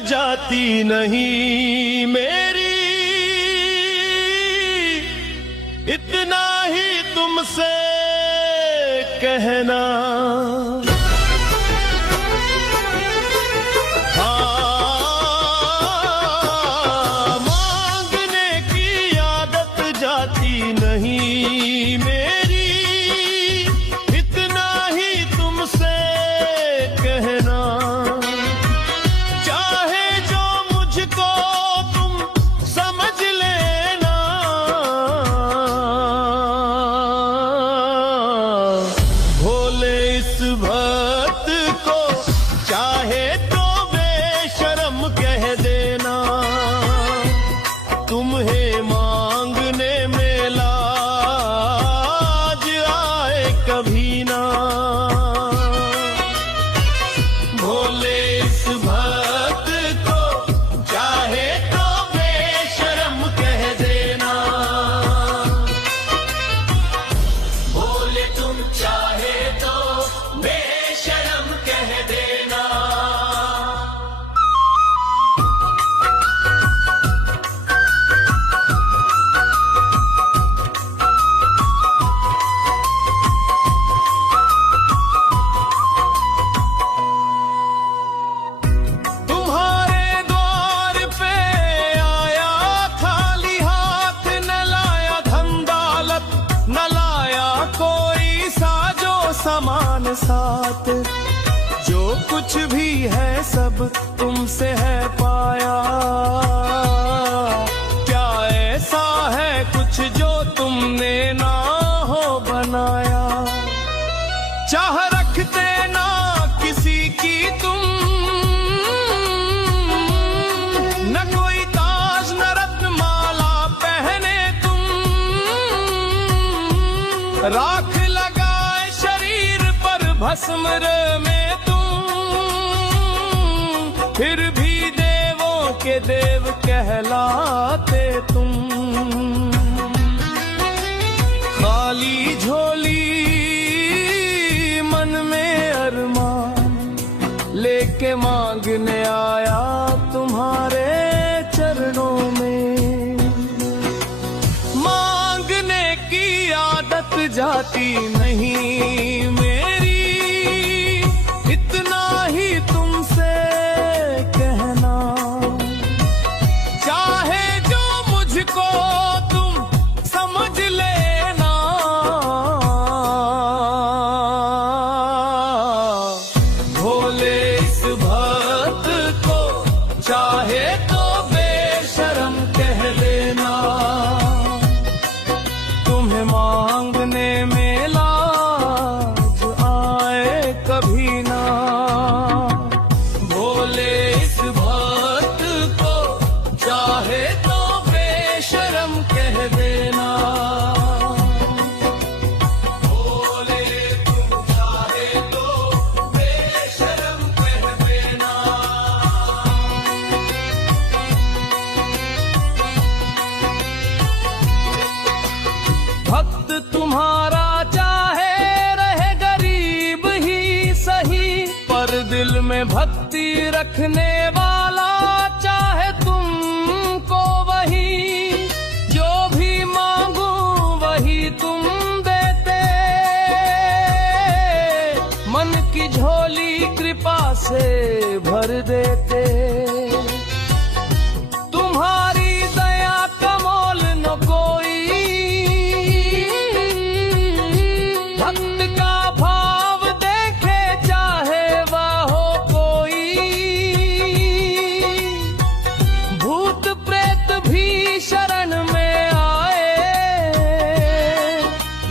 जाती नहीं मेरी, इतना ही तुमसे कहना। हाँ, मांगने की आदत जाती नहीं मेरी, इतना ही तुमसे कहना। चाहे जो मुझको तुम समझ लेना, भोले इस भक्त को चाहे तो बेशर्म कह देना। तुम्हें मांगने में लाज आए कभी ना, भोले इस भक्त को चाहे तो बेशर्म कह देना। भोले तुम चाहे तो बेशर्म कह देना। तुम्हारे द्वार पे आया खाली हाथ, न लाया धन दौलत, न लाया कोई साजो सामान साथ। जो कुछ भी है सब तुमसे है पाया, क्या ऐसा है कुछ जो तुमने ना हो बनाया। चाह रखते ना किसी की तुम, न कोई ताज न रत्न माला पहने तुम। राख लगाए शरीर पर भस्म में तुम, फिर भी देवों के देव कहलाते तुम। खाली झोली मन में अरमान लेके मांगने आया तुम्हारे चरणों में। मांगने की आदत जाती नहीं मेरी, इतना ही तुमसे कहना। चाहे जो मुझको तुम समझ लेना, भोले इस भक्त को चाहे तो बेशर्म कह देना। तुम्हें मांगने में लाज आए कभी ना, भोले इस भक्त को चाहे तो बेशर्म कह देना। भोले तुम चाहे तो बेशर्म कह देना। भक्त तुम्हारा चाहे रहे गरीब ही सही, पर दिल में भक्ति रखने वाला चाहे तुमको वही। जो भी मांगू वही तुम देते, मन की झोली कृपा से भर देते। तुम्हारी दया का मोल न कोई, भक्त का भाव देखे चाहे वह हो कोई। भूत प्रेत भी शरण में आए,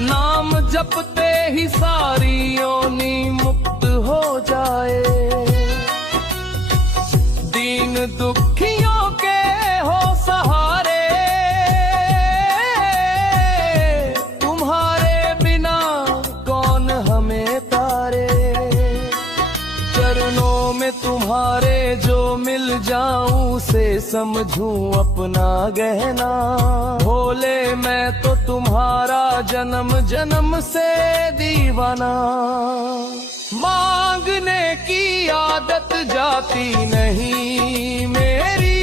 नाम जपते ही सारी योनि मुक्त हो जाए। दीन दुखियों के हो सहारे, तुम्हारे बिना कौन हमें तारे। चरणों में तुम्हारे जो मिल जाऊं से समझूं अपना गहना। भोले मैं तो तुम्हारा जन्म जन्म से दीवाना। मांगने की आदत जाती नहीं मेरी,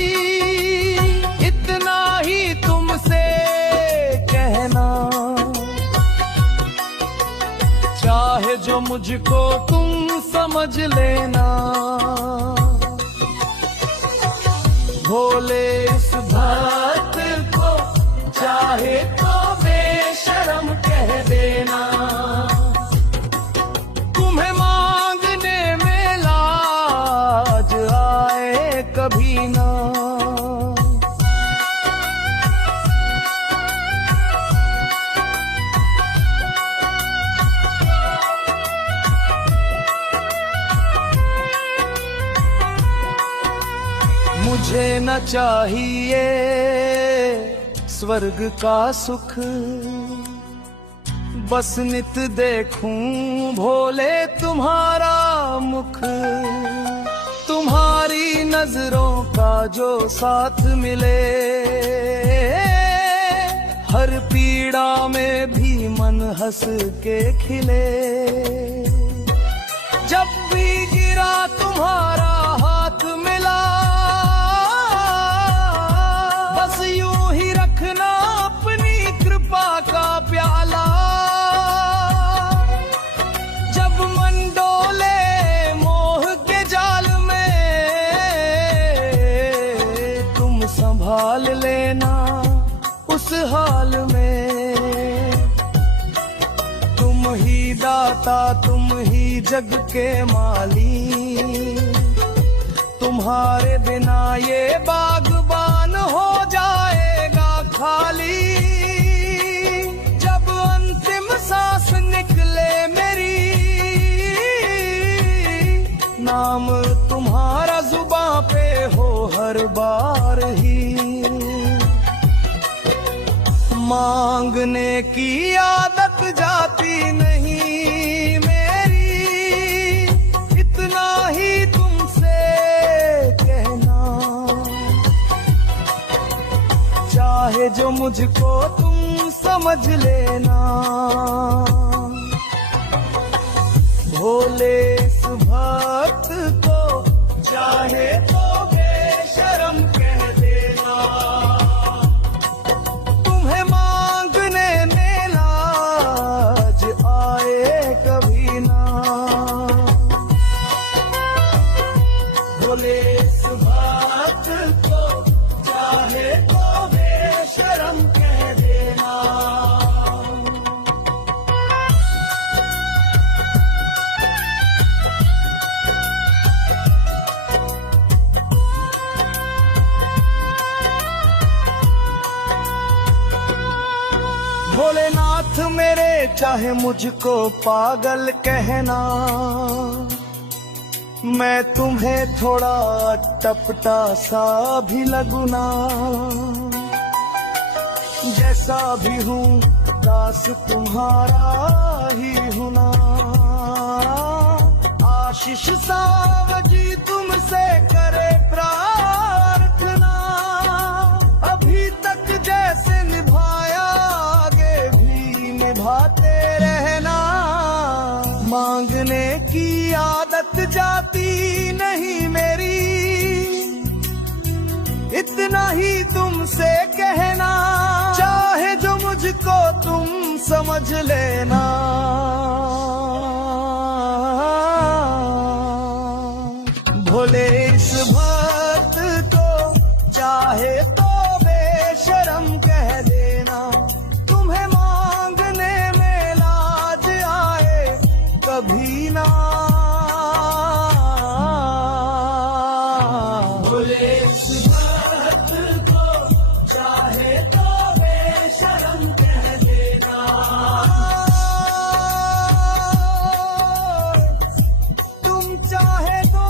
इतना ही तुमसे कहना। चाहे जो मुझको तुम समझ लेना, भोले इस भक्त को चाहे तो बेशरम कह देना। तुम्हें मांगने में लाज आए कभी ना। मुझे न चाहिए स्वर्ग का सुख, बस नित देखूं भोले तुम्हारा मुख। तुम्हारी नजरों का जो साथ मिले, हर पीड़ा में भी मन हंस के खिले। जब भी गिरा तुम्हारा हाथ मिला, बस यूं ही रखना अपनी कृपा का प्याला। जब मन डोले मोह के जाल में, तुम संभाल लेना उस हाल में। तुम ही दाता, तुम ही जग के माली, तुम्हारे बिना ये बागबान हो जाएगा खाली। जब अंतिम सांस निकले मेरी, नाम तुम्हारा जुबां पे हो हर बार ही। मांगने की आदत जाती नहीं मेरी, इतना ही तुमसे कहना। चाहे जो मुझको तुम समझ लेना, भोले इस भक्त को चाहे तो बेशरम कह देना। तुम्हें मांगने में लाज आए कभी ना। भोले इस भक्त को चाहे तो बेशरम कह देना। भोलेनाथ मेरे चाहे मुझको पागल कहना, मैं तुम्हें थोड़ा टपटा सा भी लगूं ना। जैसा भी हूँ दास तुम्हारा ही हूँ ना। आशीष सावजी तुमसे करे प्रार्थना, अभी तक जैसे निभाया आगे भी निभाते रहना। मांगने की आदत जाती नहीं मेरी, इतना ही तुमसे कहना। चाहे जो मुझको तुम समझ लेना, भोले इस भक्त को चाहे तो बेशरम कह देना। तुम्हें मांगने में लाज आए कभी ना। भोले इस भक्त को चाहे तो बेशरम कह देना। तुम चाहे तो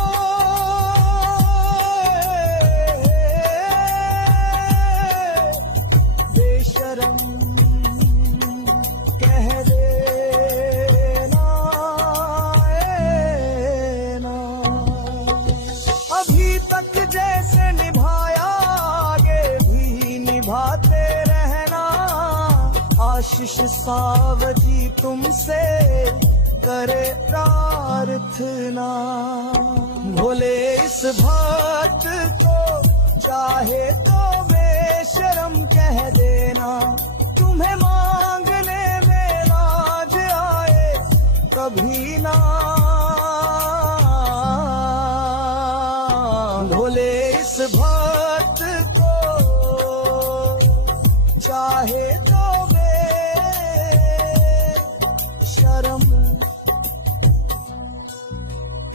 बेशरम कह देना। अभी तक जैसे निभाया आगे भी निभाते रहना। आशीष सावजी तुमसे करे प्रार्थना। भोले इस भक्त को चाहे तो बेशरम कह देना, तुम्हें मांगने में लाज आए कभी ना। भोले इस भक्त को चाहे तो बेशरम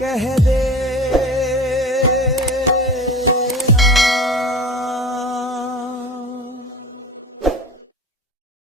कह दे।